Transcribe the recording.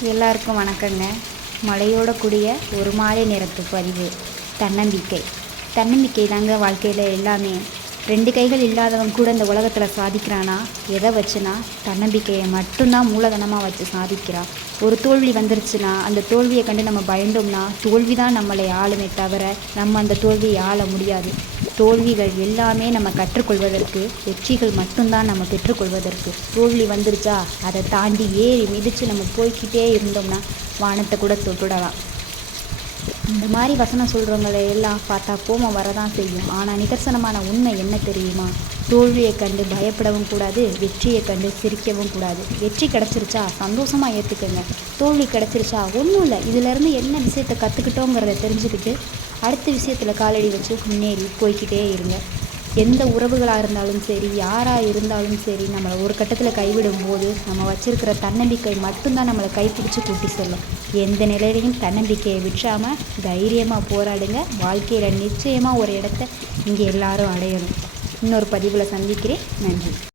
எல்லாருக்கும் வணக்கங்க. மழையோட கூடிய ஒரு மாலை நேரத்து பதிவு. தன்னம்பிக்கை. தன்னம்பிக்கை தாங்க வாழ்க்கையில் எல்லாமே. ரெண்டு கைகள் இல்லாதவன் கூட இந்த உலகத்தில் சாதிக்கிறானா? எதை வச்சுனா? தன்னம்பிக்கையை மட்டும்தான் மூலதனமாக வச்சு சாதிக்கிறான் ஒரு தோல்வி வந்துருச்சுன்னா அந்த தோல்வியை கண்டு நம்ம பயந்தோம்னா தோல்வி தான் நம்மளை ஆளுமே தவிர நம்ம அந்த தோல்வியை ஆள முடியாது. தோல்விகள் எல்லாமே நம்ம கற்றுக்கொள்வதற்கு வெற்றிகள் மட்டும்தான் நம்ம பெற்றுக்கொள்வதற்கு. தோல்வி வந்துருச்சா? அதை தாண்டி ஏறி மிதித்து நம்ம போய்க்கிட்டே இருந்தோம்னா வானத்தை கூட தொட்டுடலாம் இந்த மாதிரி வசனம் சொல்கிறவங்களை எல்லாம் பார்த்தா கோமம் வரதான் செய்யும். ஆனால் நிதர்சனமான உண்மை என்ன தெரியுமா? தோல்வியை கண்டு பயப்படவும் கூடாது வெற்றியை கண்டு சிரிக்கவும் கூடாது. வெற்றி கிடச்சிருச்சா? சந்தோஷமாக ஏற்றுக்கங்க தோல்வி கிடச்சிருச்சா? ஒன்றும் இல்லை. இதிலேருந்து என்ன விஷயத்தை கற்றுக்கிட்டோங்கிறத தெரிஞ்சுக்கிட்டு அடுத்த விஷயத்தில் காலடி வச்சு முன்னேறி போய்க்கிட்டே இருங்க. எந்த உறவுகளாக இருந்தாலும் சரி யாராக இருந்தாலும் சரி நம்மளை ஒரு கட்டத்தில் கைவிடும் போது நம்ம வச்சிருக்கிற தன்னம்பிக்கை மட்டும்தான் நம்மளை கைப்பிடிச்சு கூட்டி செல்லும். எந்த நிலையிலையும் தன்னம்பிக்கையை விற்றாமல் தைரியமாக போராடுங்க. வாழ்க்கையில் நிச்சயமாக ஒரு இடத்த இங்கே எல்லாரும் அடையணும். இன்னொரு பதிவில் சந்திக்கிறேன். நன்றி.